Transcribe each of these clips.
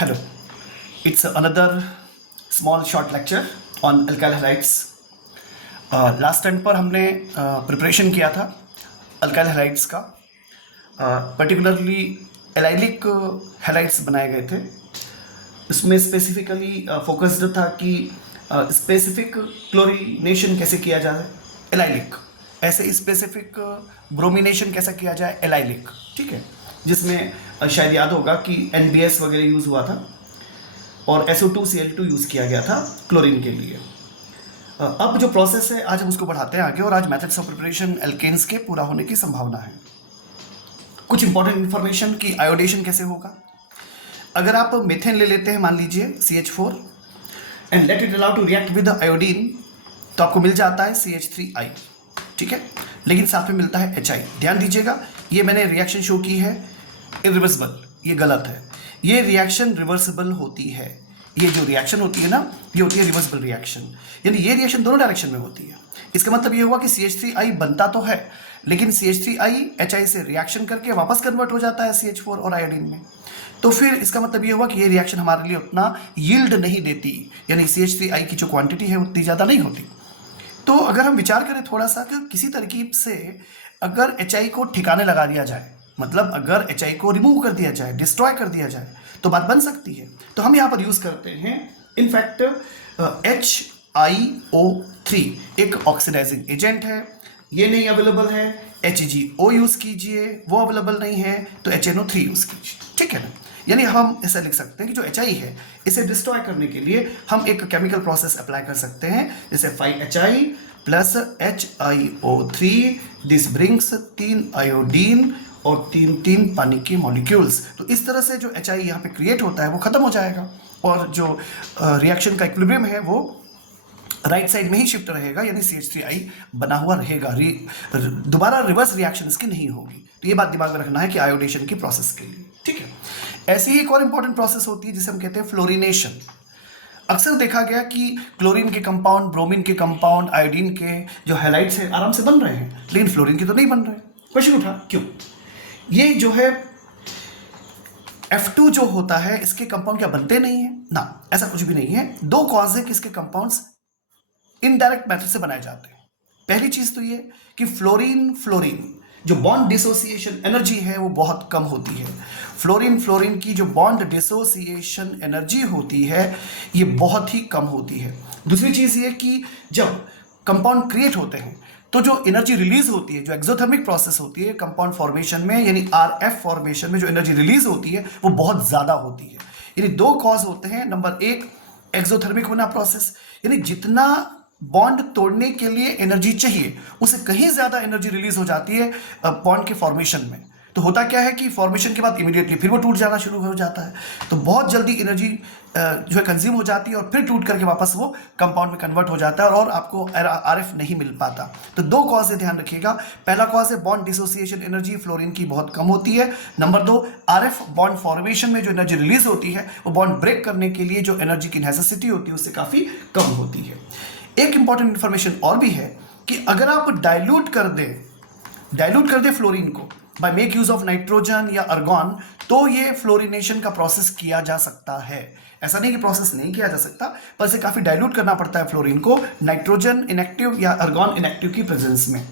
Hello, it's another small short lecture on alkyl halides. Last time पर हमने preparation किया था अल्काइल हैलाइड्स का, पर्टिकुलरली एलाइलिक हैलाइड्स बनाए गए थे. इसमें स्पेसिफिकली फोकस्ड था कि स्पेसिफिक क्लोरीनेशन कैसे किया जाए एलाइलिक, ऐसे स्पेसिफिक ब्रोमिनेशन कैसा किया जाए एलाइलिक. ठीक है, जिसमें शायद याद होगा कि NBS वगैरह यूज़ हुआ था और SO2Cl2 यूज़ किया गया था क्लोरीन के लिए. अब जो प्रोसेस है आज हम उसको बढ़ाते हैं आगे, और आज मेथड्स ऑफ प्रिपरेशन एल्केन्स के पूरा होने की संभावना है. कुछ इंपॉर्टेंट इन्फॉर्मेशन कि आयोडेशन कैसे होगा. अगर आप मेथेन ले लेते हैं, मान लीजिए CH4 and let it allow to react with iodine, तो आपको मिल जाता है CH3I. ठीक है, लेकिन साथ में मिलता है HI. ध्यान दीजिएगा, ये मैंने रिएक्शन शो की है इरिवर्सिबल, ये गलत है. ये रिएक्शन रिवर्सिबल होती है. ये जो रिएक्शन होती है ना, ये होती है रिवर्सिबल रिएक्शन, यानी ये रिएक्शन दोनों डायरेक्शन में होती है. इसका मतलब ये हुआ कि CH3I बनता तो है, लेकिन CH3I HI से रिएक्शन करके वापस कन्वर्ट हो जाता है CH4 और आयोडीन में. तो फिर इसका मतलब ये हुआ कि ये रिएक्शन हमारे लिए उतना यील्ड नहीं देती, यानी CH3I की जो क्वांटिटी है उतनी ज़्यादा नहीं होती. तो अगर हम विचार करें थोड़ा सा कि किसी तरकीब से अगर HI को ठिकाने लगा दिया जाए, मतलब अगर HI को रिमूव कर दिया जाए, डिस्ट्रॉय कर दिया जाए, तो बात बन सकती है. तो हम यहाँ पर यूज़ करते हैं इनफैक्ट HiO3, एक ऑक्सीडाइजिंग एजेंट है. ये नहीं अवेलेबल है, HgO यूज़ कीजिए, वो अवेलेबल नहीं है तो HNO3 यूज़ कीजिए. ठीक है ना, यानी हम ऐसा लिख सकते हैं कि जो HI है इसे डिस्ट्रॉय करने के लिए हम एक केमिकल प्रोसेस अप्लाई कर सकते हैं, जैसे 5HI plus HiO3. This brings 3 iodine और 3 पानी के मॉलिक्यूल्स. तो इस तरह से जो HI यहाँ पे क्रिएट होता है वो ख़त्म हो जाएगा, और जो रिएक्शन का इक्विलिब्रियम है वो राइट साइड में ही शिफ्ट रहेगा, यानी CH3I बना हुआ रहेगा. दोबारा रिवर्स रिएक्शन इसकी नहीं होगी. तो ये बात दिमाग में रखना है कि आयोडेशन की प्रोसेस के लिए. ठीक है, ऐसी ही एक और इंपॉर्टेंट प्रोसेस होती है जिसे हम कहते हैं फ्लोरिनेशन. अक्सर देखा गया कि क्लोरीन के कंपाउंड, ब्रोमीन के कंपाउंड, आयोडीन के जो हैलाइड्स हैं आराम से बन रहे हैं, लेकिन फ्लोरीन के तो नहीं बन रहे. क्वेश्चन उठा क्यों. ये जो है F2 जो होता है, इसके कंपाउंड क्या बनते नहीं है ना, ऐसा कुछ भी नहीं है. 2 कॉज है कि इसके कंपाउंड्स इनडायरेक्ट मेथड से बनाए जाते हैं. पहली चीज तो ये कि फ्लोरीन जो बॉन्ड डिसोसिएशन एनर्जी है वो बहुत कम होती है. फ्लोरीन की जो बॉन्ड डिसोसिएशन एनर्जी होती है ये बहुत ही कम होती है. दूसरी चीज ये कि जब कंपाउंड क्रिएट होते हैं तो जो एनर्जी रिलीज होती है, जो एक्सोथर्मिक प्रोसेस होती है कंपाउंड फॉर्मेशन में, यानी RF फॉर्मेशन में जो एनर्जी रिलीज होती है वो बहुत ज्यादा होती है. यानी 2 कॉज होते हैं. नंबर 1 एक्सोथर्मिक होना प्रोसेस, यानी जितना बॉन्ड तोड़ने के लिए एनर्जी चाहिए उससे कहीं ज्यादा एनर्जी रिलीज हो जाती है बॉन्ड के फॉर्मेशन में. तो होता क्या है कि फॉर्मेशन के बाद इमीडिएटली फिर वो टूट जाना शुरू हो जाता है. तो बहुत जल्दी एनर्जी जो है कंज्यूम हो जाती है और फिर टूट करके वापस वो कंपाउंड में कन्वर्ट हो जाता है और आपको RF नहीं मिल पाता. तो 2 कॉज है, ध्यान रखिएगा. पहला कॉज है बॉन्ड डिसोसिएशन एनर्जी फ्लोरीन की बहुत कम होती है. नंबर 2 RF बॉन्ड फॉर्मेशन में जो एनर्जी रिलीज होती है वो बॉन्ड ब्रेक करने के लिए जो एनर्जी की नेसेसिटी होती है उससे काफी कम होती है. एक इंपॉर्टेंट इंफॉर्मेशन और भी है कि अगर आप डाइल्यूट कर दे फ्लोरीन को by make use of nitrogen या अर्गॉन, तो ये फ्लोरिनेशन का प्रोसेस किया जा सकता है. ऐसा नहीं कि प्रोसेस नहीं किया जा सकता, पर इसे काफी डाइल्यूट करना पड़ता है फ्लोरीन को नाइट्रोजन इनएक्टिव या अर्गॉन इनएक्टिव की प्रेजेंस में.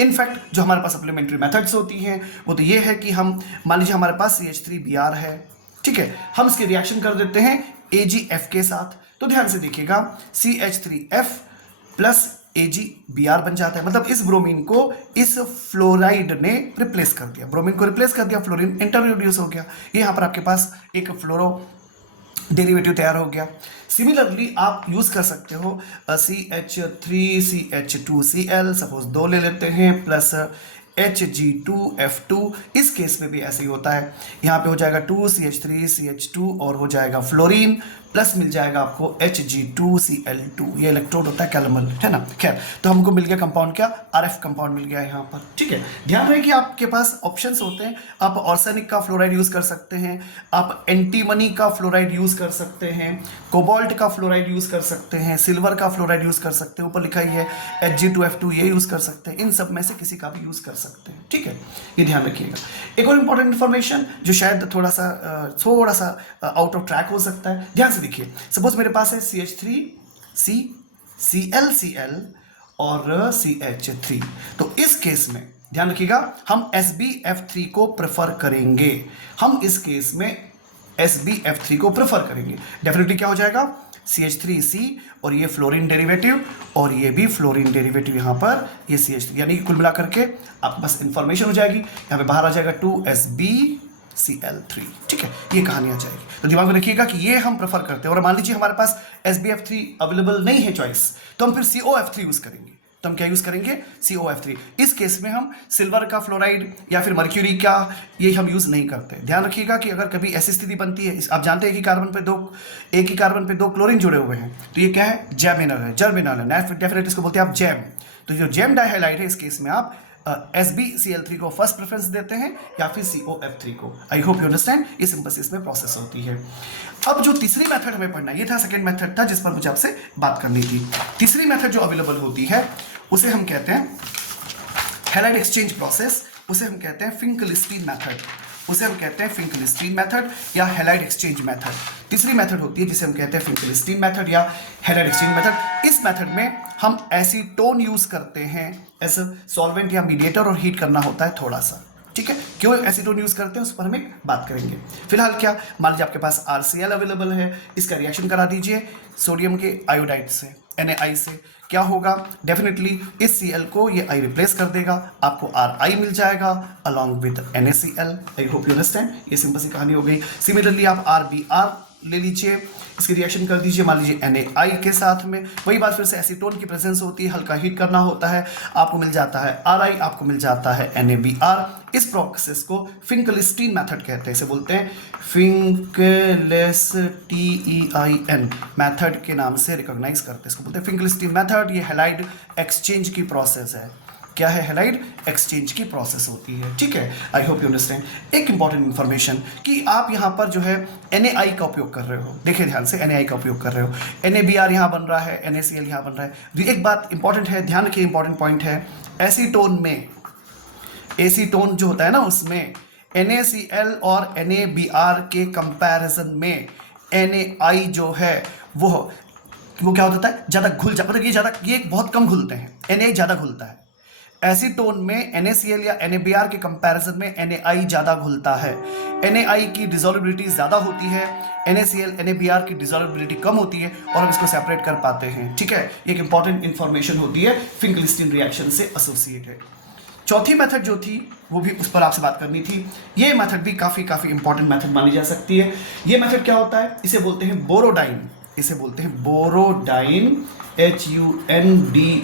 इनफैक्ट जो हमारे पास सप्लीमेंट्री मेथड्स होती हैं वो तो ये है कि हम मान लीजिए हमारे पास CH3Br है. ठीक है, हम इसके रिएक्शन कर देते हैं AgF के साथ. तो ध्यान से देखिएगा, CH3F प्लस AgBr बन जाता है. मतलब इस ब्रोमीन को इस फ्लोराइड ने रिप्लेस कर दिया, ब्रोमीन को रिप्लेस कर दिया, फ्लोरीन इंट्रोड्यूस हो गया. ये यहाँ पर आपके पास एक फ्लोरो डेरिवेटिव तैयार हो गया. सिमिलरली आप यूज कर सकते हो CH3CH2Cl, सपोज 2 ले लेते हैं, प्लस Hg2F2. इस केस में भी ऐसे ही होता है. यहाँ पे हो जाएगा 2CH3CH2 और हो जाएगा फ्लोरीन, प्लस मिल जाएगा आपको Hg2Cl2. ये इलेक्ट्रोड होता है कैलमल, है ना. खैर, तो हमको मिल गया कंपाउंड, क्या RF कंपाउंड मिल गया यहाँ पर. ठीक है, ध्यान रहे कि आपके पास ऑप्शंस होते हैं. आप ऑर्सेनिक का फ्लोराइड यूज कर सकते हैं, आप एंटीमनी का फ्लोराइड यूज कर सकते हैं, कोबाल्ट का फ्लोराइड यूज कर सकते हैं, सिल्वर का फ्लोराइड यूज कर सकते हैं, ऊपर लिखा ही है Hg2F2, ये यूज कर सकते हैं. इन सब में से किसी का भी यूज कर सकते हैं. सकते हैं, ठीक है, ये ध्यान रखिएगा। एक और इंपॉर्टेंट इन्फॉर्मेशन जो शायद थोड़ा सा आउट ऑफ ट्रैक हो सकता है, ध्यान से देखिए। सपोज मेरे पास है CH3C Cl और CH3, तो इस केस में ध्यान रखिएगा हम SbF3 को प्रेफर करेंगे, हम इस केस में SbF3 को प्रेफर करेंगे। डेफिनेटली क्या हो जाएगा, CH3C और ये फ्लोरीन डेरिवेटिव और ये भी फ्लोरीन डेरिवेटिव, यहाँ पर ये CH3, यानी कि कुल मिलाकर के आपके पास इंफॉर्मेशन हो जाएगी, यहाँ पे बाहर आ जाएगा 2SbCl3, ठीक है, ये कहानी आ जाएगी। तो दिमाग में रखिएगा कि ये हम प्रेफर करते हैं, और मान लीजिए हमारे पास SbF3 अवेलेबल नहीं है चॉइस, तो हम फिर COF3 यूज करेंगे। तो हम क्या यूज करेंगे, COF3। इस केस में हम सिल्वर का फ्लोराइड या फिर मर्क्यूरी का ये हम यूज नहीं करते। ध्यान रखिएगा कि अगर कभी ऐसी स्थिति बनती है, आप जानते हैं कि एक ही कार्बन पे दो क्लोरीन जुड़े हुए हैं, तो ये क्या है, जर्मिनल है, डेफिनेटली इसको बोलते हैं आप जैम। तो जो जैम डाइहाइलाइड है, इस केस में आप SbCl3 को फर्स्ट प्रेफरेंस देते हैं या फिर COF3 को। आई होप यू अंडरस्टैंड, ये सिंपल से इसमें प्रोसेस होती है। अब जो तीसरी मेथड हमें पढ़ना है, ये था सेकंड मेथड था जिस पर मुझे आपसे बात करनी थी। तीसरी मेथड जो अवेलेबल होती है उसे हम कहते हैं हैलाइड एक्सचेंज प्रोसेस, उसे हम कहते हैं फिंकलिस्टीन मेथड, उसे हम कहते हैं फिंकलिस्टीन मेथड या हैलाइड एक्सचेंज मेथड। तीसरी मेथड होती है जिसे हम कहते हैं फिंकलिस्टीन मेथड या हैलाइड एक्सचेंज मेथड। इस मेथड में हम एसीटोन यूज करते हैं एज सॉल्वेंट या मीडिएटर, और हीट करना होता है थोड़ा सा, ठीक है। क्यों एसीटोन यूज करते हैं उस पर हम एक बात करेंगे। फिलहाल क्या, मान लीजिए आपके पास RCl अवेलेबल है, इसका रिएक्शन करा दीजिए सोडियम के आयोडाइड से, Na से, क्या होगा, डेफिनेटली इस Cl को ये I रिप्लेस कर देगा, आपको Ri मिल जाएगा along with NaCl। I hope you understand, ये सिंपल सी कहानी हो गई। सिमिलरली आप RBr ले लीजिए, इसकी रिएक्शन कर दीजिए मान लीजिए Na के साथ में, वही बात फिर से एसीटोन की प्रेजेंस होती है, हल्का हीट करना होता है, आपको मिल जाता है Ri, आपको मिल जाता है NaBr। इस प्रोसेस को फिंकलिस्टीन मेथड कहते हैं, इसे बोलते हैं फिंकलिस्टीन मेथड के नाम से रिकॉग्नाइज करते हैं, इसको बोलते हैं फिंकलिस्टीन मेथड। ये हैलाइड एक्सचेंज की प्रोसेस है। क्या है, हैलाइड एक्सचेंज की प्रोसेस होती है, ठीक है। I hope you understand. एक इंपॉर्टेंट इन्फॉर्मेशन कि आप यहाँ पर जो है Na का उपयोग कर रहे हो, देखिए ध्यान से, Na का उपयोग कर रहे हो, NaBr यहाँ बन रहा है, NaCl यहाँ बन रहा है। एक बात इंपॉर्टेंट है, ध्यान रखिए, इंपॉर्टेंट पॉइंट है, एसीटोन में, एसीटोन जो होता है ना, उसमें NaCl और NaBr के कंपैरिजन में Na जो है वो क्या होता है, ज़्यादा घुल जाता है, मतलब ये बहुत कम घुलते हैं, Na ज़्यादा घुलता है। एसीटोन में NaCl या NaBr के कंपैरिजन में Na ज़्यादा घुलता है। Na की डिसॉल्युबिलिटी ज़्यादा होती है, NaCl NaBr की डिसॉल्युबिलिटी कम होती है, और हम इसको सेपरेट कर पाते हैं, ठीक है। एक इंपॉर्टेंट इंफॉर्मेशन होती है फिंकलिस्टीन रिएक्शन से एसोसिएटेड। चौथी मेथड जो थी वो भी उस पर आपसे बात करनी थी। ये मेथड भी काफ़ी इंपॉर्टेंट मेथड मानी जा सकती है। ये मेथड क्या होता है, इसे बोलते हैं बोरोडाइन, इसे बोलते हैं बोरोडाइन, HUNDSDICKER,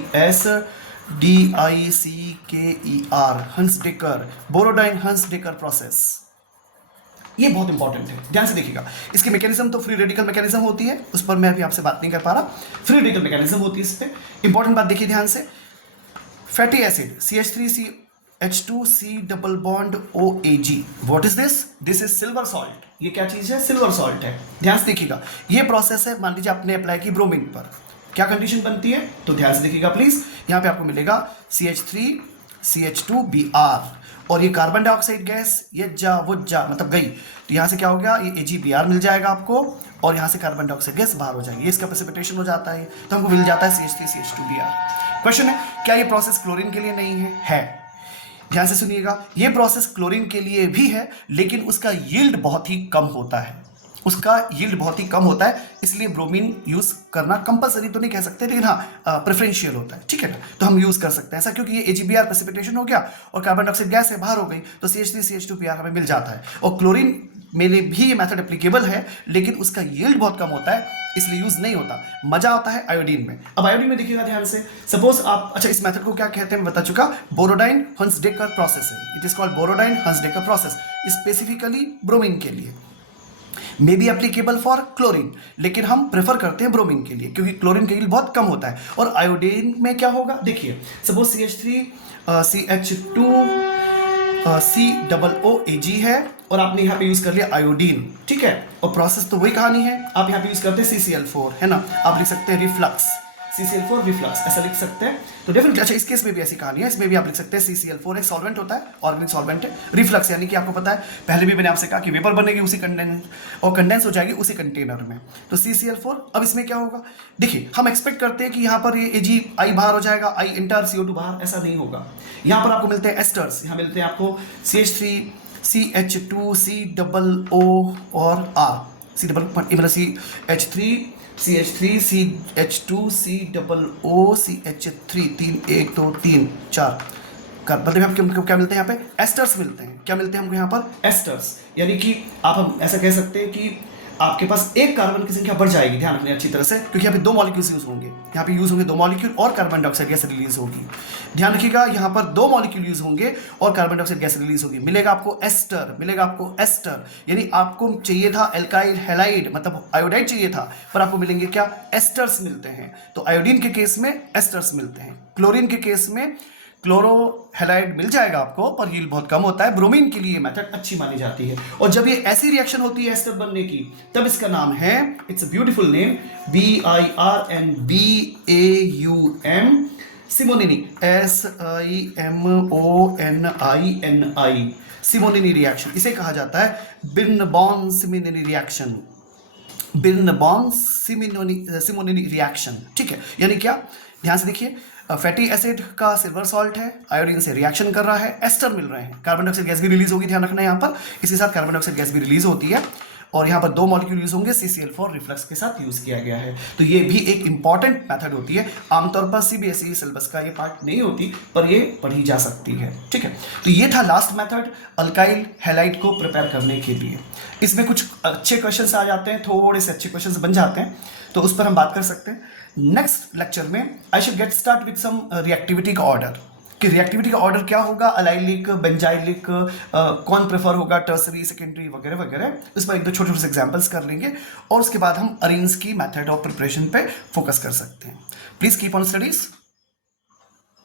हंसडेकर, बोरोडाइन हंसडेकर प्रोसेस। ये बहुत इंपॉर्टेंट है, ध्यान से देखिएगा। इसकी मैकेनिज्म तो फ्री रेडिकल मैकेनिज्म होती है, उस पर मैं अभी आपसे बात नहीं कर पा रहा। फ्री रेडिकल मैकेनिज्म होती है इस पर। इंपॉर्टेंट बात देखिए ध्यान से, fatty acid CH3CH2C double bond OAG, what is this, this is silver salt. ये क्या चीज है, सिल्वर सॉल्ट है। ध्यान से देखिएगा, ये प्रोसेस है, मान लीजिए आपने अप्लाई की ब्रोमीन पर, क्या कंडीशन बनती है, तो ध्यान से देखिएगा प्लीज। यहाँ पे आपको मिलेगा CH3CH2Br, और ये कार्बन डाइऑक्साइड गैस ये मतलब गई, तो यहाँ से क्या हो गया, ये AgBr मिल जाएगा आपको, और यहाँ से कार्बन डाइऑक्साइड गैस बाहर हो जाएगी, इसका प्रेसिपिटेशन हो जाता है, तो हमको मिल जाता है CH3CH2Br। क्वेश्चन है, क्या ये प्रोसेस क्लोरीन के लिए नहीं है? ध्यान से सुनिएगा, ये प्रोसेस क्लोरीन के लिए भी है, लेकिन उसका यील्ड बहुत ही कम होता है, उसका यील्ड बहुत ही कम होता है, इसलिए ब्रोमीन यूज करना कंपलसरी तो नहीं कह सकते, लेकिन हाँ प्रेफरेंशियल होता है, ठीक है ना। तो हम यूज कर सकते हैं ऐसा, क्योंकि ये AgBr प्रेसिपिटेशन हो गया और कार्बन डाइऑक्साइड गैस है बाहर हो गई, तो CH3CH2Br हमें मिल जाता है। और क्लोरीन में भी ये मेथड एप्लीकेबल है, लेकिन उसका यील्ड बहुत कम होता है, इसलिए यूज नहीं होता। मजा आता है आयोडीन में। अब आयोडीन में देखिएगा ध्यान से, सपोज आप, अच्छा इस मेथड को क्या कहते हैं मैं बता चुका, बोरोडाइन हंसडेकर प्रोसेस है, it is called Borodin Hunsdiecker process, specifically bromine के लिए, may be applicable for chlorine, लेकिन हम प्रेफर करते हैं ब्रोमीन के लिए, क्योंकि क्लोरीन का यील्ड बहुत कम होता है। और आयोडीन में क्या होगा, देखिए सपोज CH3CH2COOAG है, और आपने यहाँ पे यूज कर लिया आयोडीन, ठीक है, और प्रोसेस तो वही कहानी है, आप यहाँ पे यूज करते हैं CCl4, है ना, आप लिख सकते हैं रिफ्लक्स, CCl4 रिफ्लक्स, ऐसा लिख सकते हैं। तो डेफिनेटली अच्छा इस केस में भी ऐसी कहानी है, इसमें भी आप लिख सकते हैं CCl4 एक सॉल्वेंट होता है, ऑर्गेनिक सॉल्वेंट है। रिफ्लक्स यानी कि आपको पता है पहले भी मैंने आपसे कहा कि वेपर बनेगी उसी कंडेंस और कंडेंस हो जाएगी उसी कंटेनर में। तो CCl4, अब इसमें क्या होगा, देखिए हम एक्सपेक्ट करते हैं कि यहाँ पर ये Ag I बाहर हो जाएगा, I इंटर CO2 बाहर, ऐसा नहीं होगा। यहाँ पर आपको मिलते हैं एस्टर्स, यहाँ मिलते हैं आपको CH3 CH2 COO और R, C डबल मतलब CH3 CH3 CH2 COO CH3, 3 1 2 3 4 मतलब हमको क्या मिलते हैं यहाँ पे, एस्टर्स मिलते हैं। क्या मिलते हैं हमको यहाँ पर, एस्टर्स, यानी कि आप हम ऐसा कह सकते हैं कि आपके पास एक कार्बन की संख्या बढ़ जाएगी, ध्यान रखना अच्छी तरह से, क्योंकि यहाँ पे 2 मॉलिक्यूल्स यूज होंगे, यहाँ पे यूज होंगे 2 मॉलिक्यूल और कार्बन डाइऑक्साइड गैस रिलीज होगी। ध्यान रखिएगा यहाँ पर 2 मॉलिक्यूल यूज होंगे और कार्बन डाइऑक्साइड गैस रिलीज होगी, मिलेगा आपको एस्टर, मिलेगा आपको एस्टर, यानी आपको चाहिए था एल्काइल हैलाइड मतलब आयोडाइड चाहिए था, पर आपको मिलेंगे क्या, एस्टर्स मिलते हैं। तो आयोडीन के केस में एस्टर्स मिलते हैं, क्लोरीन के केस में क्लोरोहेलाइड मिल जाएगा आपको, पर यील्ड बहुत कम होता है। ब्रोमीन के लिए मेथड अच्छी मानी जाती है, और जब ये ऐसी रिएक्शन होती है एस्टर बनने की, तब इसका नाम है, it's a beautiful name, BIRNBAUM, Simonini, SIMONINI, Simonini reaction, इसे कहा जाता है बिर्नबॉन सिमोनिनी रिएक्शन, बिर्नबॉन सिमोनिनी रिएक्शन, ठीक है। यानी क्या, ध्यान से देखिए, फैटी एसिड का सिल्वर सॉल्ट है, आयोडीन से रिएक्शन कर रहा है, एस्टर मिल रहे हैं, कार्बन डाइऑक्साइड गैस भी रिलीज होगी, ध्यान रखना है यहाँ पर, इसी साथ कार्बन डाइऑक्साइड गैस भी रिलीज होती है, और यहाँ पर 2 मॉलिक्यूल यूज होंगे, CCl4 रिफ्लक्स के साथ यूज किया गया है। तो ये भी एक इंपॉर्टेंट मेथड होती है, आमतौर पर CBSE सिलेबस का ये पार्ट नहीं होती, पर ये पढ़ी जा सकती है, ठीक है। तो ये था लास्ट मेथड अल्काइल हैलाइड को प्रिपेयर करने के लिए। इसमें कुछ अच्छे क्वेश्चन आ जाते हैं, थोड़े से अच्छे क्वेश्चन बन जाते हैं, तो उस पर हम बात कर सकते हैं नेक्स्ट लेक्चर में। I should get start with some reactivity का ऑर्डर, कि रिएक्टिविटी का ऑर्डर क्या होगा, अलाइलिक, बेंजाइलिक, कौन प्रेफर होगा, टर्सरी, सेकेंडरी वगैरह वगैरह, इस पर एक दो छोटे छोटे एग्जांपल्स कर लेंगे, और उसके बाद हम अरेंज की मेथड ऑफ प्रिपरेशन पे फोकस कर सकते हैं। Please keep on studies.